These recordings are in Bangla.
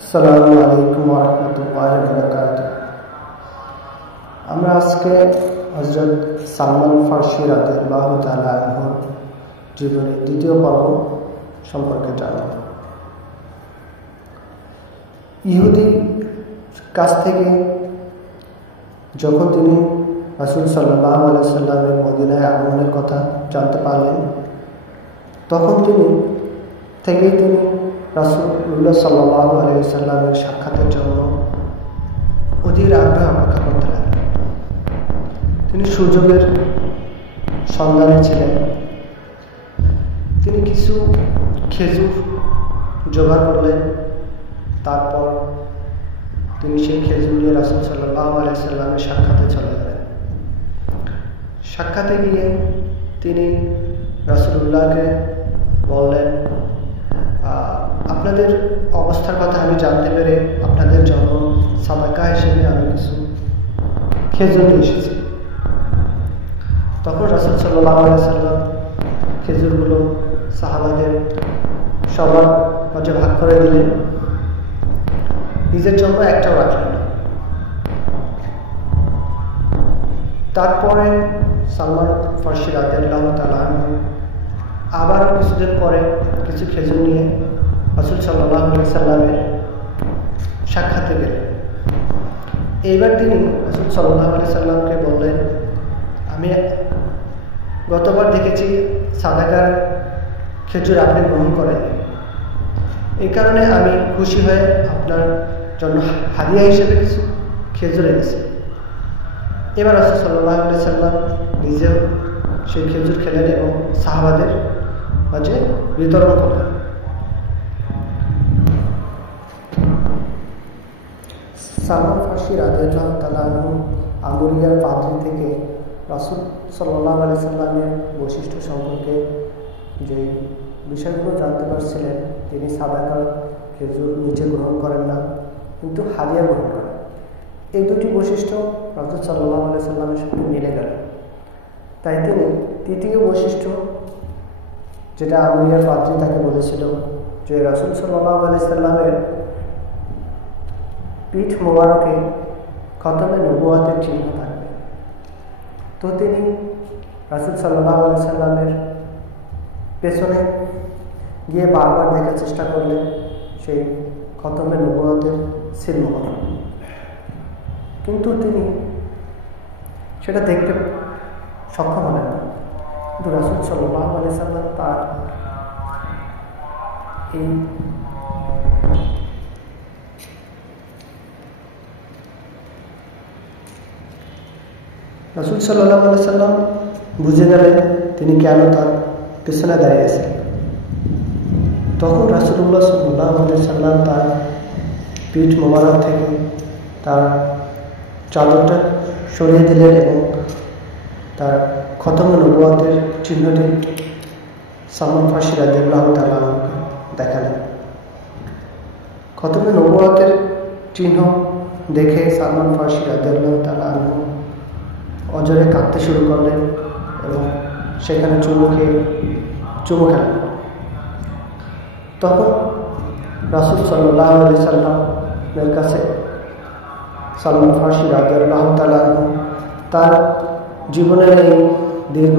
আসসালামু আলাইকুম ওয়া রাহমাতুল্লাহি ওয়া বারাকাতুহু। আমরা আজকে হযরত সালমান ফারসি রাদিয়াল্লাহু তাআলা আনহুর জীবনের দ্বিতীয় পর্ব সম্পর্কে জানব। ইহুদি কাছ থেকে যখন তিনি রাসূল সাল্লাল্লাহু আলাইহি ওয়াসাল্লামের মদিনায় আগমনের কথা জানতে পারলেন, তখন তিনি রাসূলুল্লাহ সাল্লাল্লাহু আলাইহি ওয়াসাল্লামের সাক্ষাতের জন্য অধীর আগ্রহে অপেক্ষা করতে লাগলেন। তিনি সুযোগের সন্ধানে ছিলেন। তিনি কিছু খেজুর জোগাড় করলেন। তারপর তিনি সেই খেজুর নিয়ে রাসূল সাল্লাল্লাহু আলাইহি ওয়াসাল্লামের সাক্ষাতে চলে গেলেন। সাক্ষাতে গিয়ে তিনি রাসূলুল্লাহকে বললেন, আপনাদের অবস্থার কথা আমি জানতে পেরে আপনাদের জন্য সাদাকা হিসেবে আমি কিছু খেজুর নিয়ে এসেছি। তখন রাসূল সাল্লাল্লাহু আলাইহি ওয়াসাল্লাম খেজুরগুলো সাহাবাদের সবার মাঝে ভাগ করে দিলেন, নিজের জন্য একটাও রাখলেন না। তারপরে সালমান ফারসি রাদিয়াল্লাহু তাআলা আনহু আবারও কিছুদিন পরে কিছু খেজুর নিয়ে রাসূল সাল্লাল্লাহু আলাইহি ওয়াসাল্লামের সাক্ষাতে গেলেন। এইবার তিনি রাসূল সাল্লাল্লাহু আলাইহি ওয়াসাল্লামকে বললেন, আমি গতবার দেখেছি সাদাকার খেজুর আপনি গ্রহণ করেন, এই কারণে আমি খুশি হয়ে আপনার জন্য হাদিয়া হিসেবে কিছু খেজুর এনেছি। এবার রাসূল সাল্লাল্লাহু আলাইহি ওয়াসাল্লাম নিজেও সেই খেজুর খেলেন এবং সাহাবাদের মাঝে বিতরণ করলেন। সালমান ফারসি রাদিয়াল্লাহু তাআলা আনহু আমরিয়ার পাদ্রী থেকে রাসূল সাল্লাল্লাহু আলাইহি ওয়াসাল্লামের বৈশিষ্ট্য সম্পর্কে যে বিষয়গুলো জানতে পারছিলেন, তিনি সাদাকার খেজুর নিজে গ্রহণ করেন না, কিন্তু হাদিয়া গ্রহণ করেন। এই দুটি বৈশিষ্ট্য রাসূল সাল্লাল্লাহু আলাইহি ওয়াসাল্লামের সঙ্গে মিলে গেল। তাই তিনি তৃতীয় বৈশিষ্ট্য, যেটা আমরিয়ার পাদ্রী তাকে বলেছিল যে রাসূল সাল্লাল্লাহু আলাইহি ওয়াসাল্লামের পিঠ মোবারকে খতমে নবুয়তের চিহ্ন থাকবে, তো তিনি রাসূল সাল্লাল্লাহু আলাইহি ওয়াসাল্লামের পেছনে গিয়ে বারবার দেখার চেষ্টা করলেন সেই খতমে নবুয়তের চিহ্ন, কিন্তু তিনি সেটা দেখতে সক্ষম হলেন না। কিন্তু রাসূল সাল্লাল্লাহু আলাইহি ওয়াসাল্লাম তার এই রাসূল সাল্লাল্লাহু আলাইহি ওয়াসাল্লাম বুঝে গেলেন তিনি কেন তার পেছনে দাঁড়িয়েছেন। তখন রাসূলুল্লাহ সাল্লাল্লাহু আলাইহি ওয়াসাল্লাম তার পিঠ মোবারক থেকে তার চাদরটা সরিয়ে দিলেন এবং তার খতমে নবুয়তের চিহ্নটি সালমান ফারসি রাদিয়াল্লাহু তাআলা আনহুকে দেখালেন। খতমে নবুয়তের চিহ্ন দেখে সালমান ফারসি রাদিয়াল্লাহু তাআলা আনহু অজরে কাঁদতে শুরু করলেন এবং সেখানে চুমু খেলেন। তখন রাসূল সাল্লাল্লাহু আলাইহি ওয়াসাল্লামের কাছে সালমান ফারসি রাদিয়াল্লাহু তাআলা আনহু তার জীবনের এই দীর্ঘ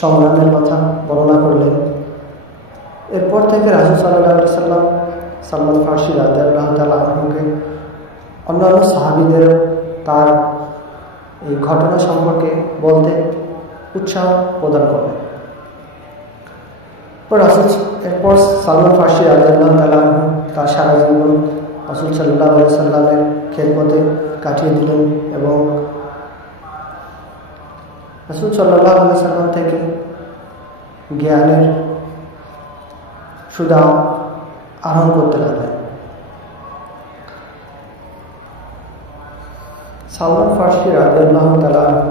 সংগ্রামের কথা বর্ণনা করলেন। এরপর থেকে রাসূল সাল্লাল্লাহু আলাইহি ওয়াসাল্লাম সালমান ফারসি রাদিয়াল্লাহু তাআলা আনহুকে অন্যান্য সাহাবীদের তার এই ঘটনা সম্পর্কে বলতে উৎসাহ প্রদান করলেন। এরপর সালমান ফারসি রাদিয়াল্লাহু তাআলা আনহু তার সারা জীবন রাসূল সাল্লাল্লাহু আলাইহি ওয়াসাল্লামের খেদমতে কাটিয়ে দিলেন এবং রাসূল সাল্লাল্লাহু আলাইহি ওয়াসাল্লাম থেকে জ্ঞানের সুদাম আহরণ করতে লাগলেন। সালমান ফারসি রাদিয়াল্লাহু তাআলা আনহু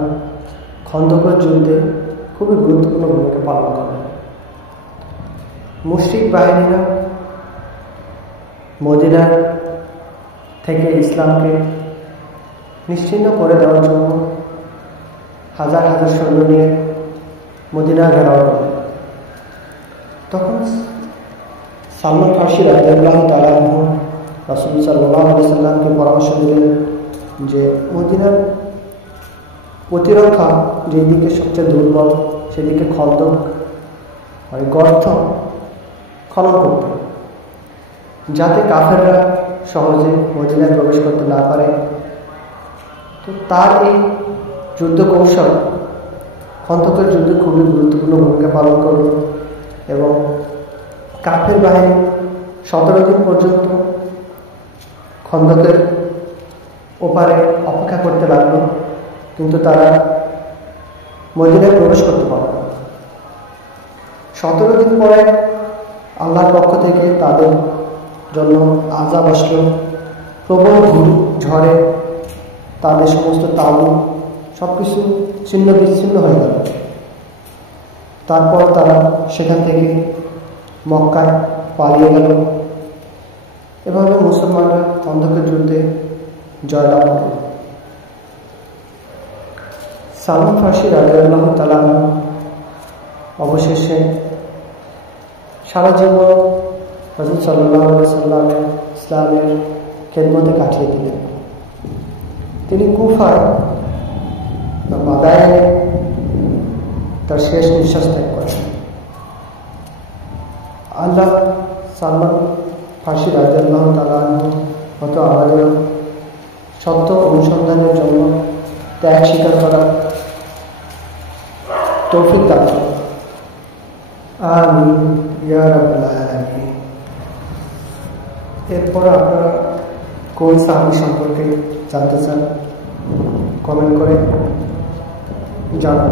খন্দকের যুদ্ধে খুবই গুরুত্বপূর্ণ ভূমিকা পালন করেন। মুশরিক বাহিনীরা মদিনা থেকে ইসলামকে নিশ্চিহ্ন করে দেওয়ার জন্য হাজার হাজার সৈন্য নিয়ে মদিনা ঘেরাও করে। তখন সালমান ফারসি রাদিয়াল্লাহু তাআলা আনহু রাসূল সাল্লাল্লাহু আলাইহি সাল্লামকে পরামর্শ দিলেন যে মদিনার প্রতিরক্ষা যেদিকে সবচেয়ে দুর্বল সেদিকে খন্দক মানে গর্ত খনন করতে, যাতে কাফেররা সহজে মদিনায় প্রবেশ করতে না পারে। তো তার এই যুদ্ধ কৌশল খন্দকের যুদ্ধে খুবই গুরুত্বপূর্ণ ভূমিকা পালন করল এবং কাফের বাহিনী 17 দিন পর্যন্ত খন্দকের ওপারে অপেক্ষা করতে লাগলো, কিন্তু তারা মদিনায় প্রবেশ করতে পারল না। 17 দিন পরে আল্লাহর পক্ষ থেকে তাদের জন্য আযাব আসলো, প্রবল ঝড়ে তাদের সমস্ত তাবু সবকিছু ছিন্ন বিচ্ছিন্ন হয়ে গেল। তারপর তারা সেখান থেকে মক্কায় পালিয়ে গেল। এভাবে মুসলমানরা খন্দকের যুদ্ধে জয়লাভ করল। সালমান ফারসি রাদিয়াল্লাহু তাআলা অবশেষে সারা জীবন রাসূল সাল্লাল্লাহু আলাইহি সাল্লামের ইসলামের খেদমতে কাটিয়ে দিলেন। তিনি কুফায় মাদায়েনে তার শেষ নিঃশ্বাস ত্যাগ করেন। আল্লাহ সালমান ফারসি রাদিয়াল্লাহু তাআলা মতো আমাদের সত্য অনুসন্ধানের জন্য ত্যাগ স্বীকার করার তৌফিক দান করুন। আমিন ইয়া রাব্বাল আলামিন। এরপর আপনারা কোন সাহাবী সম্পর্কে জানতে চান কমেন্ট করে জানান।